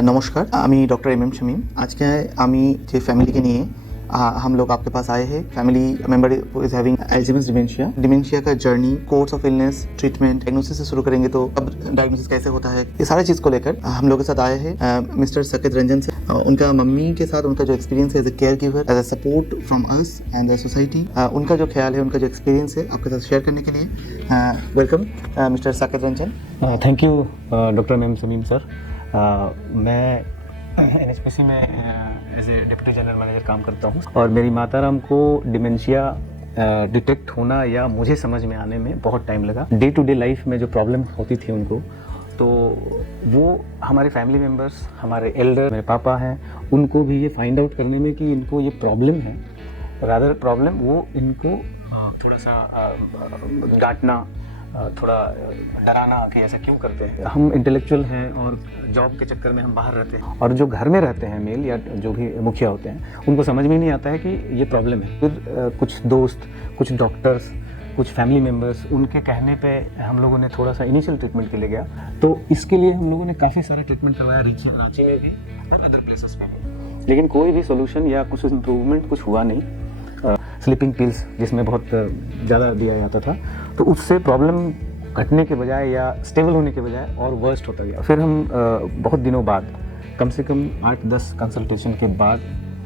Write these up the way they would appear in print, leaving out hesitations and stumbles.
নমস্কার, আমি doctor M M Shamim. আজকে আমি যে ফ্যামিলিকে নিয়ে हम लोग आपके पास आए हैं। Family member is having Alzheimer's dementia. Dementia का journey, course of illness, treatment, diagnosis से शुरू करेंगे तो अब डायग्नोसिस कैसे होता है, ये सारे चीज़ को लेकर हम लोग के साथ आए हैं मिस्टर सकेत रंजन से। उनका मम्मी के साथ उनका जो एक्सपीरियंस है as a care giver, as a support from us and the society, उनका जो ख्याल है, उनका जो एक्सपीरियंस है आपके साथ शेयर करने के लिए welcome mister Saket Ranjan. Thank you doctor M M Shamim sir. मैं एनएचपीसी में as a deputy general manager काम करता हूँ और मेरी माताराम को डिमेंशिया डिटेक्ट होना या मुझे समझ में आने में बहुत टाइम लगा। डे टू डे लाइफ में जो प्रॉब्लम होती थी उनको, तो वो हमारे फैमिली मेम्बर्स, हमारे एल्डर, मेरे पापा हैं, उनको भी ये फाइंड आउट करने में कि इनको ये प्रॉब्लम है, रादर प्रॉब्लम वो इनको थोड़ा सा डांटना, थोड़ा डराना कि ऐसा क्यों करते हैं। हम इंटेलेक्चुअल हैं और जॉब के चक्कर में हम बाहर रहते हैं, और जो घर में रहते हैं मेल या जो भी मुखिया होते हैं उनको समझ में नहीं आता है कि ये प्रॉब्लम है। फिर कुछ दोस्त, कुछ डॉक्टर्स, कुछ फैमिली मेम्बर्स, उनके कहने पे हम लोगों ने थोड़ा सा इनिशियल ट्रीटमेंट के लिए गया। तो इसके लिए हम लोगों ने काफ़ी सारा ट्रीटमेंट करवाया रांची में भी और अदर प्लेसेस में भी, लेकिन कोई भी सोल्यूशन या कुछ इम्प्रूवमेंट कुछ हुआ नहीं। स्लीपिंग पिल्स जिसमें बहुत ज़्यादा दिया जाता था, तो उससे प्रॉब्लम घटने के बजाय या स्टेबल होने के बजाय और वर्स्ट होता गया। फिर हम बहुत दिनों बाद, कम से कम 8-10 कंसल्टेशन के बाद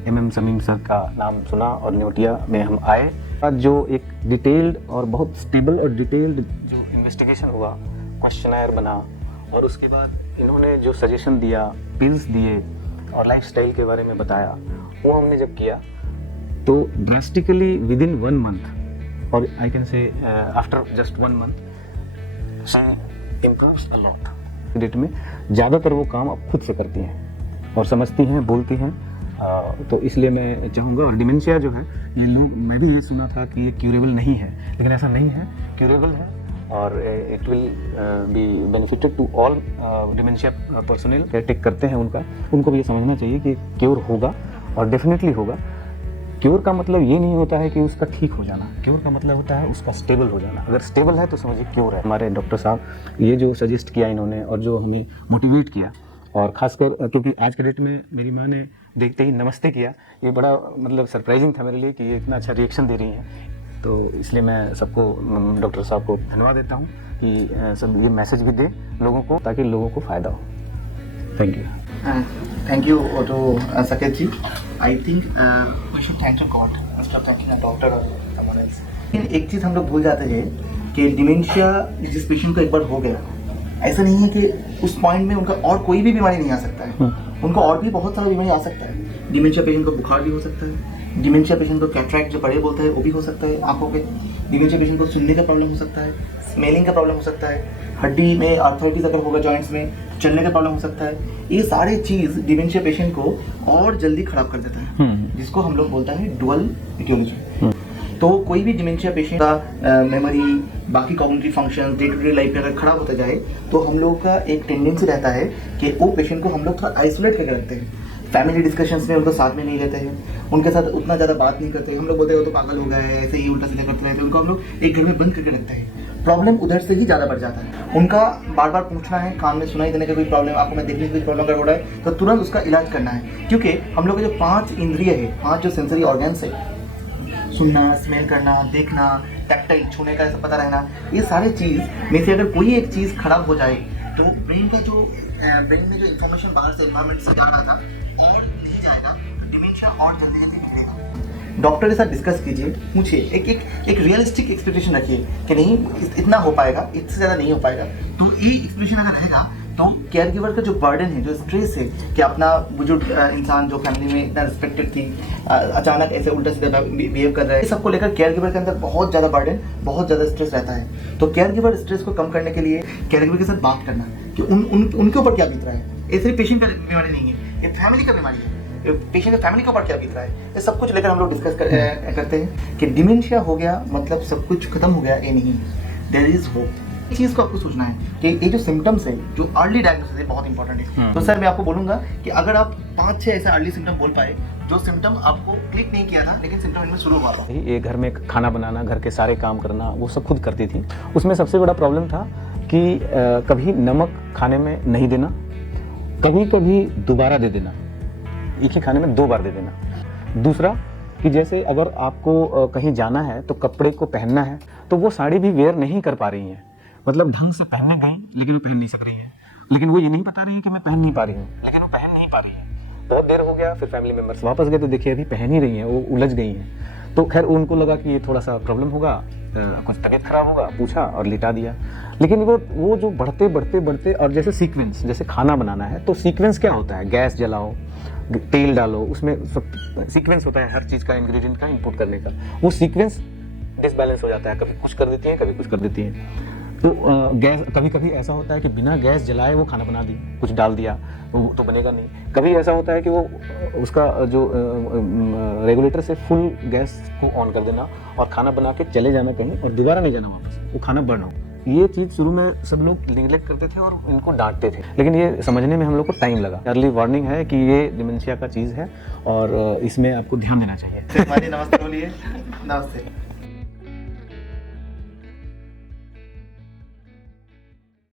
एम एम शमीम सर का नाम सुना और न्योटिया में हम आए। जो एक डिटेल्ड और बहुत स्टेबल और डिटेल्ड जो इन्वेस्टिगेशन हुआ, क्वेश्चनर बना, और उसके बाद इन्होंने जो सजेशन दिया, पिल्स दिए और लाइफस्टाइल के बारे में बताया, वो हमने जब किया तो ड्रास्टिकली विद इन 1 मंथ, और I can say after just 1 month she improves a lot. डेट में ज़्यादातर वो काम अब खुद से करती हैं और समझती हैं, बोलती हैं। तो इसलिए मैं चाहूँगा, और डिमेंशिया जो है, ये लोग, मैं भी ये सुना था कि ये क्यूरेबल नहीं है, लेकिन ऐसा नहीं है, क्यूरेबल है और it will be benefited to all dementia personal care take करते हैं उनको भी ये समझना चाहिए कि क्योर होगा और डेफिनेटली होगा। क्योर का मतलब ये नहीं होता है कि उसका ठीक हो जाना, क्योर का मतलब होता है उसका स्टेबल हो जाना। अगर स्टेबल है तो समझिए क्योर है। हमारे डॉक्टर साहब ये जो सजेस्ट किया इन्होंने और जो हमें मोटिवेट किया, और ख़ासकर क्योंकि आज के डेट में मेरी माँ ने देखते ही नमस्ते किया, ये बड़ा मतलब सरप्राइजिंग था मेरे लिए कि ये इतना अच्छा रिएक्शन दे रही हैं। तो इसलिए मैं सबको, डॉक्टर साहब को धन्यवाद देता हूँ कि सब ये मैसेज भी दें लोगों को, ताकि लोगों को फ़ायदा हो। Thank you. Thank you to Saket ji. I think we should thank the God instead of thanking a doctor or someone else. लेकिन एक चीज़ हम लोग भूल जाते हैं कि डिमेंशिया जिस पेशेंट को एक बार हो गया, ऐसा नहीं है कि उस पॉइंट में उनका और कोई भी बीमारी नहीं आ सकता है। उनको और भी बहुत सारा बीमारी आ सकता है। डिमेंशिया पेशेंट को बुखार भी हो सकता है, डिमेंशिया पेशेंट को कैटरैक्ट जो बड़े बोलते हैं वो भी हो सकता है आंखों के, डिमेंशिया पेशेंट को सुनने का प्रॉब्लम हो सकता है, स्मेलिंग का प्रॉब्लम हो सकता है, हड्डी में आर्थराइटिस अगर होगा, जॉइंट्स में चलने का प्रॉब्लम हो सकता है। ये सारे चीज़ डिमेंशिया पेशेंट को और जल्दी खराब कर देता है, जिसको हम लोग बोलते हैं डुअल इटियोलॉजी। तो कोई भी डिमेंशिया पेशेंट का मेमोरी, बाकी cognitive function day to day life में अगर खराब होता जाए, तो हम लोग का एक टेंडेंसी रहता है कि वो पेशेंट को हम लोग थोड़ा आइसोलेट करके रखते हैं। फैमिली डिस्कशंस में उनको साथ में नहीं लेते हैं, उनके साथ उतना ज़्यादा बात नहीं करते हैं। हम लोग बोलते हैं वो तो पागल हो गया है, ऐसे ही उल्टा सीधा करते रहते हैं। उनको हम लोग एक घर में बंद करके रखते हैं। प्रॉब्लम उधर से ही ज़्यादा बढ़ जाता है। उनका बार बार पूछना है, कान में सुनाई देने का कोई प्रॉब्लम, आंखों में देखने की कोई प्रॉब्लम अगर हो रहा है तो तुरंत उसका इलाज करना है। क्योंकि हम लोग के जो 5 इंद्रिय है, 5 जो सेंसरी ऑर्गन्स है, सुनना, स्मेल करना, देखना, टैक्टाइल, छूने का ऐसा पता रहना, ये सारी चीज़ में से अगर कोई एक चीज़ खराब हो जाए तो ब्रेन का जो ब्रेन में जो इन्फॉर्मेशन बाहर से एनवायरनमेंट से जा रहा था और नहीं जाएगा, तो डिमेंशिया और जल्दी जल्दी निकलेगा। डॉक्टर के साथ डिस्कस कीजिए, पूछिए, एक रियलिस्टिक एक्सपेक्टेशन रखिए कि नहीं इतना हो पाएगा, इससे ज़्यादा नहीं हो पाएगा। तो ये एक्सपेक्टेशन अगर रहेगा तो केयर गिवर का जो बर्डन है, जो स्ट्रेस है कि अपना बुजुर्ग इंसान जो फैमिली में इतना रिस्पेक्टेड थी, अचानक ऐसे उल्टा सीधा बिहेव कर रहा है, इस सबको लेकर केयर गिवर के अंदर बहुत ज़्यादा बर्डन, बहुत ज़्यादा स्ट्रेस रहता है। तो केयर गिवर स्ट्रेस को कम करने के लिए केयर गिवर के साथ बात करना कि उनके ऊपर क्या बीत रहा है। ये सिर्फ पेशेंट का बीमारी नहीं है, ये फैमिली का बीमारी है। पेशेंट के फैमिली के ऊपर क्या बीत रहा है, ये सब कुछ लेकर हम लोग डिस्कस करते हैं कि डिमेंशिया हो गया मतलब सब कुछ खत्म हो गया, ये नहीं, देयर इज होप। इस चीज़ को आपको सोचना है कि ये जो सिम्टम्स है, जो अर्ली डायग्नोसिस है, बहुत इंपॉर्टेंट है। तो सर मैं आपको बोलूँगा कि अगर आप 5-6 ऐसे अर्ली सिम्टम बोल पाए जो सिम्टम आपको क्लिक नहीं किया था लेकिन सिम्टम इनमें शुरू हुआ था। ये घर में खाना बनाना, घर के सारे काम करना, वो सब खुद करती थी। उसमें सबसे बड़ा प्रॉब्लम था कि कभी नमक खाने में नहीं देना, कभी कभी दोबारा दे देना, एक ही खाने में 2 बार दे देना। दूसरा कि जैसे अगर आपको कहीं जाना है तो कपड़े को पहनना है तो वो साड़ी भी वेयर नहीं कर पा रही हैं, मतलब ढंग से पहनने गई लेकिन वो पहन नहीं सक रही है, लेकिन वो ये नहीं बता रही है कि मैं पहन नहीं पा रही हूँ, लेकिन वो पहन नहीं पा रही है। बहुत देर हो गया, फिर फैमिली मेम्बर्स वापस गए तो देखिए अभी पहन ही रही हैं, वो उलझ गई हैं। तो खैर उनको लगा कि ये थोड़ा सा प्रॉब्लम होगा, कुछ तबीयत खराब होगा, पूछा और लिटा दिया। लेकिन वो जो बढ़ते बढ़ते बढ़ते और जैसे सीक्वेंस, जैसे खाना बनाना है तो सीक्वेंस क्या होता है, गैस जलाओ, तेल डालो, उसमें सब सीक्वेंस होता है हर चीज़ का, इंग्रेडिएंट का इनपुट करने का। वो सीक्वेंस डिसबैलेंस हो जाता है, कभी कुछ कर देती है कभी कुछ कर देती है। तो गैस कभी कभी ऐसा होता है कि बिना गैस जलाए वो खाना बना दी, कुछ डाल दिया तो बनेगा नहीं। कभी ऐसा होता है कि वो उसका जो रेगुलेटर से फुल गैस को ऑन कर देना और खाना बना के चले जाना कहीं और दोबारा नहीं जाना वापस, वो खाना बर्न हो। ये चीज़ शुरू में सब लोग निगलेक्ट करते थे और इनको डांटते थे, लेकिन ये समझने में हम लोग को टाइम लगा। अर्ली वार्निंग है कि ये डिमेंशिया का चीज़ है और इसमें आपको ध्यान देना चाहिए। नमस्ते बोलिए। नमस्ते।